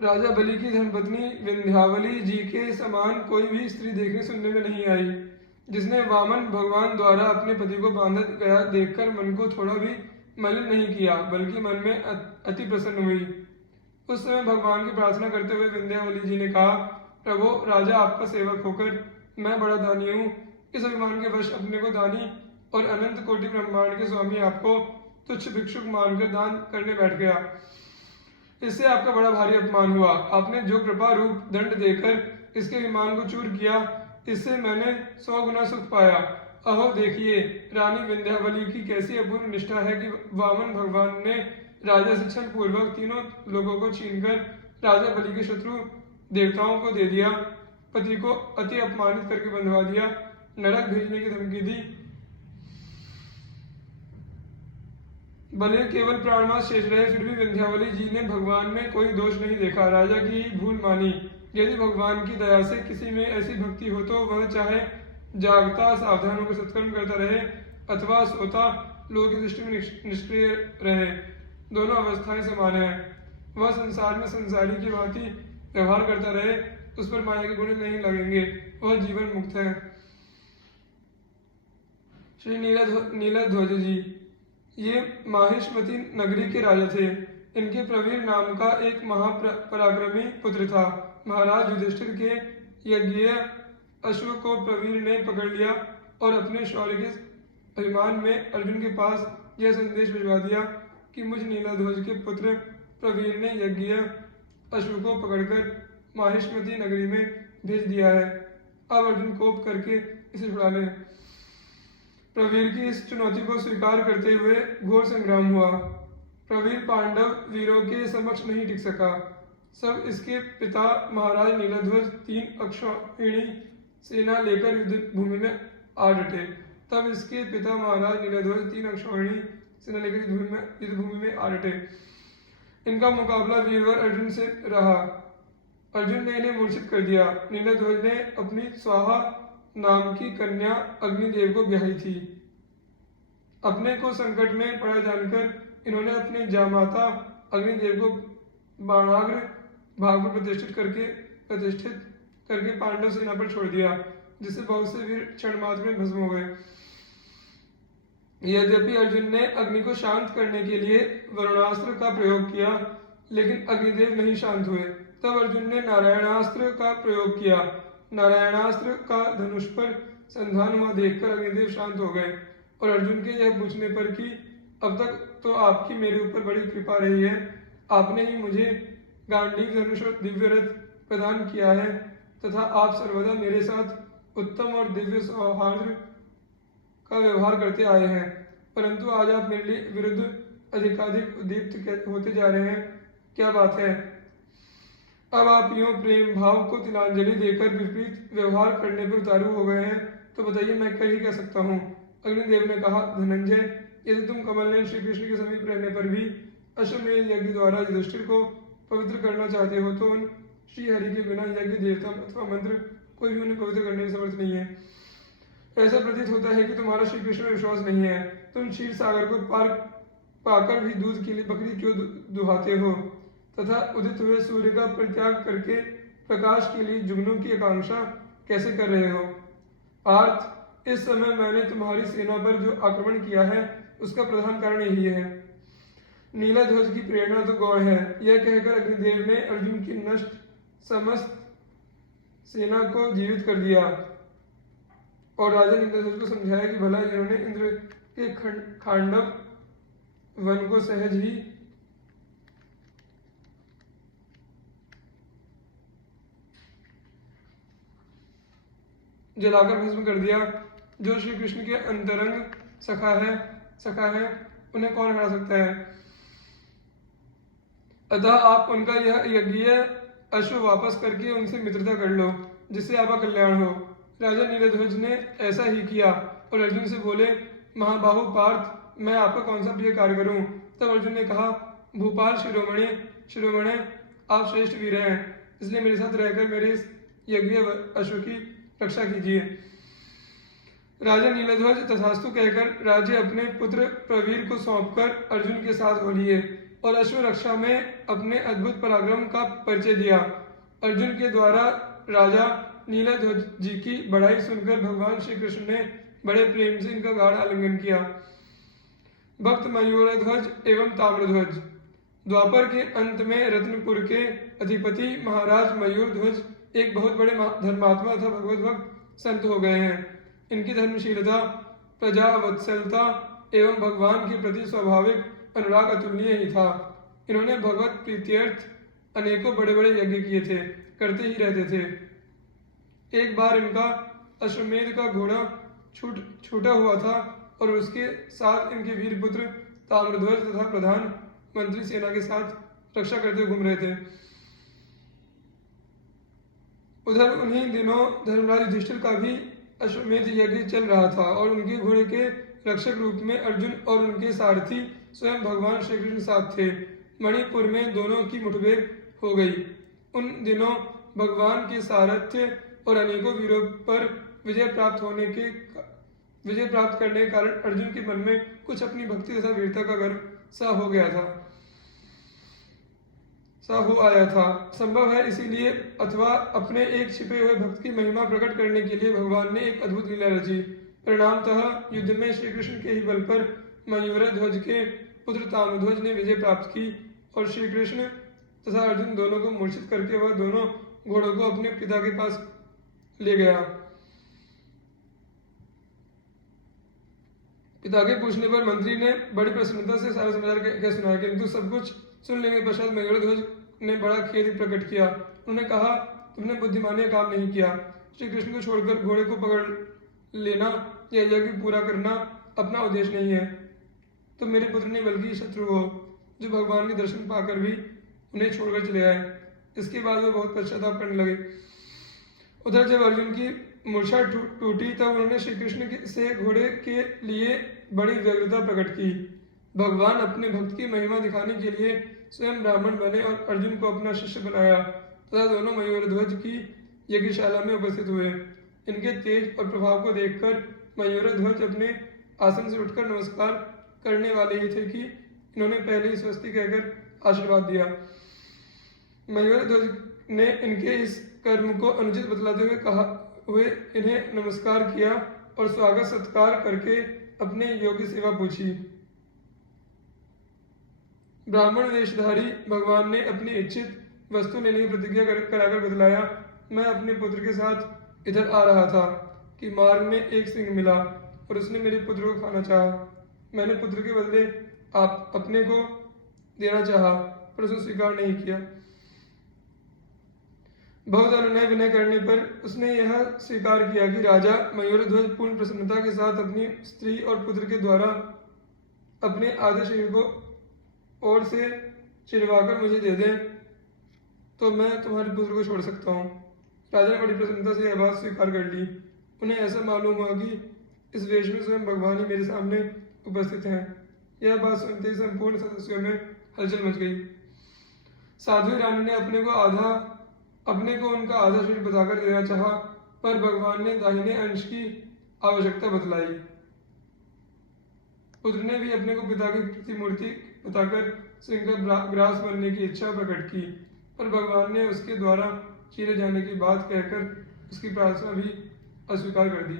राजा बलि की धर्मपत्नी विंध्यावली जी के समान कोई भी स्त्री देखने सुनने में नहीं आई, जिसने वामन भगवान द्वारा अपने पति को बांधा गया देखकर मन को थोड़ा भी मलिन नहीं किया, बल्कि मन में अति प्रसन्न हुई। उस समय भगवान की प्रार्थना करते हुए विंध्यावली जी ने कहा, प्रभु, राजा आपका सेवक होकर मैं बड़ा दानी हूँ। इस अभिमान के वश अपने को दानी और अनंत कोटि ब्रह्मांड के स्वामी आपको तुच्छ भिक्षुक मानकर दान करने बैठ गया। इससे आपका बड़ा भारी अपमान हुआ। आपने जो कृपा रूप दंड देकर इसके अभिमान को चूर किया, इससे मैंने 100 गुना सुख पाया। अहो देखिए, रानी विंध्यावली की कैसी अपूर्व निष्ठा है कि वामन भगवान ने राजा से छल पूर्वक तीनों लोगों को छीनकर राजा बलि के शत्रु देवताओं को दे दिया, पति को अति अपमानित करके बंधवा दिया, नरक भेजने की धमकी दी। भले केवल प्राणनाश शेष रहे, फिर भी विंध्यावली जी ने भगवान में कोई दोष नहीं देखा, राजा की भूल मानी। यदि भगवान की दया से किसी में ऐसी भक्ति हो तो वह चाहे जागता सावधान होकर सत्कर्म करता रहे अथवा सोता लोगों की दृष्टि में निष्क्रिय रहे, दोनों अवस्थाएं समान है। वह संसार में संसारी की भांति व्यवहार करता रहे, उस पर माया के गुण नहीं लगेंगे, वह जीवन मुक्त है। श्री नीलध्वज जी, ये माहिष्मती नगरी के राजा थे। इनके प्रवीर नाम का एक महापराक्रमी पुत्र था। महाराज युधिष्ठिर के यज्ञ अश्व को प्रवीर ने पकड़ लिया और अपने शौर्य के अभिमान में अर्जुन के पास यह संदेश भिजवा दिया कि मुझ नीलध्वज के पुत्र प्रवीर ने यज्ञ अश्व को पकड़कर माहिष्मती नगरी में भेज दिया है। अब अर्जुन कोप करके इसे छुड़ा ले। प्रवीर की इस चुनौती को स्वीकार करते हुए घोर संग्राम हुआ। प्रवीर पांडव वीरों के समक्ष नहीं टिक सका। सब इसके पिता महाराज नीलध्वज 3 अक्षौहिणी सेना लेकर युद्ध भूमि में आ डटे। तब इसके पिता महाराज नीलध्वज 3 अक्षौहिणी सेना लेकर युद्ध भूमि में आ डटे। इनका मुकाबला वीरवर अर्जुन से रहा। अर्जुन ने इन्हें मूर्छित कर दिया। नीलध्वज ने अपनी स्वाहा नाम की कन्या अग्निदेव को ब्याही थी। अपने को संकट में पड़ा जानकर इन्होंने अपने जामाता अग्निदेव को बाणाग्र भाग पर प्रतिष्ठित करके पांडव सेना पर छोड़ दिया, जिससे बहुत से वीर क्षण मात्र में भस्म हो गए। यद्यपि अर्जुन ने अग्नि को शांत करने के लिए वरुणास्त्र का प्रयोग किया, लेकिन अग्निदेव नहीं शांत हुए। तब अर्जुन ने नारायणास्त्र का प्रयोग किया। नारायणास्त्र का धनुष पर संधान हुआ देखकर अग्निदेव शांत हो गए और अर्जुन के यह पूछने पर कि अब तक तो आपकी मेरे ऊपर बड़ी कृपा रही है, आपने ही मुझे गांडीव धनुष और दिव्य रथ प्रदान किया है तथा आप सर्वदा मेरे साथ उत्तम और दिव्य सौहार्द का व्यवहार करते आए हैं, परंतु आज आप मेरे लिए विरुद्ध अधिकाधिक उद्दीप्त होते जा रहे हैं, क्या बात है? अब आप यूं प्रेम भाव को तिलांजलि देकर विपरीत व्यवहार करने पर उतारू हो गए हैं, तो बताइए मैं कर ही क्या सकता हूँ? अग्निदेव ने कहा, धनंजय, यदि तुम कमलनयन श्री कृष्ण के समीप रहने पर भी अश्वमेध यज्ञ द्वारा युधिष्ठिर को पवित्र करना चाहते हो, तो उन श्री हरि के बिना यज्ञ देवता अथवा मंत्र कोई भी उन्हें पवित्र करने में समर्थ नहीं है। ऐसा प्रतीत होता है कि तुम्हारा श्री कृष्ण में विश्वास नहीं है। तुम क्षीर सागर को पार पाकर भी दूध के लिए बकरी क्यों दुहाते हो तथा उदित हुए सूर्य का परित्याग करके प्रकाश के लिए जुगनू की आकांक्षा कैसे कर रहे हो? पार्थ, इस समय मैंने तुम्हारी सेना पर जो आक्रमण किया है उसका प्रधान कारण यही है। नीलध्वज की प्रेरणा तो गौण है। यह कहकर अग्निदेव ने अर्जुन की नष्ट समस्त सेना को जीवित कर दिया और राजा नीलध्वज को समझाया कि भला इन्होंने इंद्र के खांडव वन को सहज ही जलाकर भस्म कर दिया। जो श्री कृष्ण के अंतरंग सखा है उन्हें कौन हरा सकता है? अतः आप उनका यह यज्ञ अश्व वापस करके उनसे मित्रता कर लो, जिससे आपका कल्याण हो। राजा नीलध्वज ने ऐसा ही किया और अर्जुन से बोले, महाबाहु पार्थ, मैं आपका कौन सा प्रिय कार्य करूं? तब अर्जुन ने कहा, भूपाल शिरोमणे, आप श्रेष्ठ वीर हैं, इसलिए मेरे साथ रहकर मेरे इस यज्ञ अश्व की रक्षा कीजिए। राजा नीलध्वज तथास्तु कहकर राज्य अपने पुत्र प्रवीर को सौंपकर अर्जुन के साथ हो लिए। और अश्व रक्षा में अपने अद्भुत पराक्रम का परिचय दिया। अर्जुन के द्वारा राजा नीलध्वज जी की बढ़ाई सुनकर भगवान श्री कृष्ण ने बड़े प्रेम से इनका गाढ़ आलिंगन किया। भक्त मयूरध्वज एवं ताम्रध्वज। द्वापर के अंत में रत्नपुर के अधिपति महाराज मयूरध्वज एक बहुत बड़े धर्मात्मा तथा भगवत भक्त संत हो गए हैं। इनकी धर्मशीलता, प्रजावत्सलता एवं भगवान के प्रति स्वाभाविक अनुराग अतुलनीय ही था। इन्होंने भगवत प्रीत्यर्थ अनेकों बड़े बड़े यज्ञ किए थे, करते ही रहते थे। एक बार इनका अश्वमेध का घोड़ा छूटा हुआ था और उसके साथ इनके वीर पुत्र ताम्रध्वज तथा प्रधान मंत्री सेना के साथ रक्षा करते घूम रहे थे। उधर उन्हीं दिनों धर्मराज युधिष्ठिर का भी अश्वमेध यज्ञ चल रहा था और उनके घोड़े के रक्षक रूप में अर्जुन और उनके सारथी स्वयं भगवान श्री कृष्ण साथ थे। मणिपुर में दोनों की मुठभेड़ हो गई। उन दिनों भगवान के सारथ्य और अनेकों वीरों पर विजय प्राप्त करने के कारण अर्जुन के मन में कुछ अपनी भक्ति तथा वीरता का गर्व सा हो आया था। संभव है इसीलिए अथवा अपने एक छिपे हुए भक्त की महिमा प्रकट करने के लिए भगवान ने एक अद्भुत लीला रची। परिणामतः युद्ध में श्री कृष्ण के ही बल पर मयूरध्वज के पुत्र ताम्रध्वज ने विजय प्राप्त की और श्री कृष्ण तथा अर्जुन दोनों को मूर्छित करके वह दोनों घोड़ों को अपने पिता के पास ले गया। पिता के पूछने पर मंत्री ने बड़ी प्रसन्नता से सारा समाचार कह सुनाया, किंतु सब कुछ सुन लेने के पश्चात मयूरध्वज ने बड़ा खेद प्रकट किया। उन्होंने कहा, तुमने बुद्धिमानी काम नहीं किया। श्री कृष्ण को छोड़कर घोड़े को पकड़ लेना या यज्ञ पूरा करना अपना उद्देश्य नहीं है। तुम मेरे पुत्र नहीं बल्कि शत्रु हो, जो भगवान के दर्शन पाकर भी उन्हें छोड़कर चले आए। इसके बाद वे बहुत पश्चाताप करने लगे। उधर जब अर्जुन की मूर्छा टूटी तब उन्होंने श्री कृष्ण से घोड़े के लिए बड़ी व्यग्रता प्रकट की। भगवान अपने भक्त की महिमा दिखाने के लिए स्वयं ब्राह्मण बने और अर्जुन को अपना शिष्य बनाया तथा दोनों मयूरध्वज की यज्ञशाला में उपस्थित हुए। इनके तेज और प्रभाव को देखकर मयूरध्वज अपने आसन से उठकर नमस्कार करने वाले ही थे कि इन्होंने पहले ही स्वस्ति कहकर आशीर्वाद दिया। मयूरध्वज ने इनके इस कर्म को अनुचित बतलाते हुए इन्हें नमस्कार किया और स्वागत सत्कार करके अपने योग्य सेवा पूछी। ब्राह्मण वेशधारी भगवान ने अपनी इच्छित वस्तु लेने की प्रतिज्ञा कराकर बतलाया, मैं अपने पुत्र के साथ इधर आ रहा था कि मार्ग में एक सिंह मिला और उसने मेरे पुत्र को खाना चाहा। मैंने पुत्र के बदले आप अपने को देना चाहा, पर उसने स्वीकार नहीं किया। बहुत अनुनय विनय करने पर उसने यह स्वीकार किया कि राजा मयूरध्वज पूर्ण प्रसन्नता के साथ अपनी स्त्री और पुत्र के द्वारा अपने आधे शरीर को और से चिरवाकर मुझे दे दें तो मैं तुम्हारे पुत्र को छोड़ सकता हूँ। राजा ने बड़ी प्रसन्नता से यह बात स्वीकार कर ली। उन्हें ऐसा मालूम हुआ कि इस वेश में स्वयं भगवान ही मेरे सामने उपस्थित हैं। यह बात सुनते ही संपूर्ण सदस्यों में हलचल मच गई। साध्वी रानी ने अपने को उनका आधा शरीर बताकर देना चाहा, पर भगवान ने दाहिने अंश की आवश्यकता बतलाई। पुत्र ने भी अपने को पिता की प्रतिमूर्ति बताकर सिंह का ग्रास बनने की इच्छा प्रकट की, पर भगवान ने उसके द्वारा चीरे जाने की बात कहकर उसकी प्रार्थना भी अस्वीकार कर दी।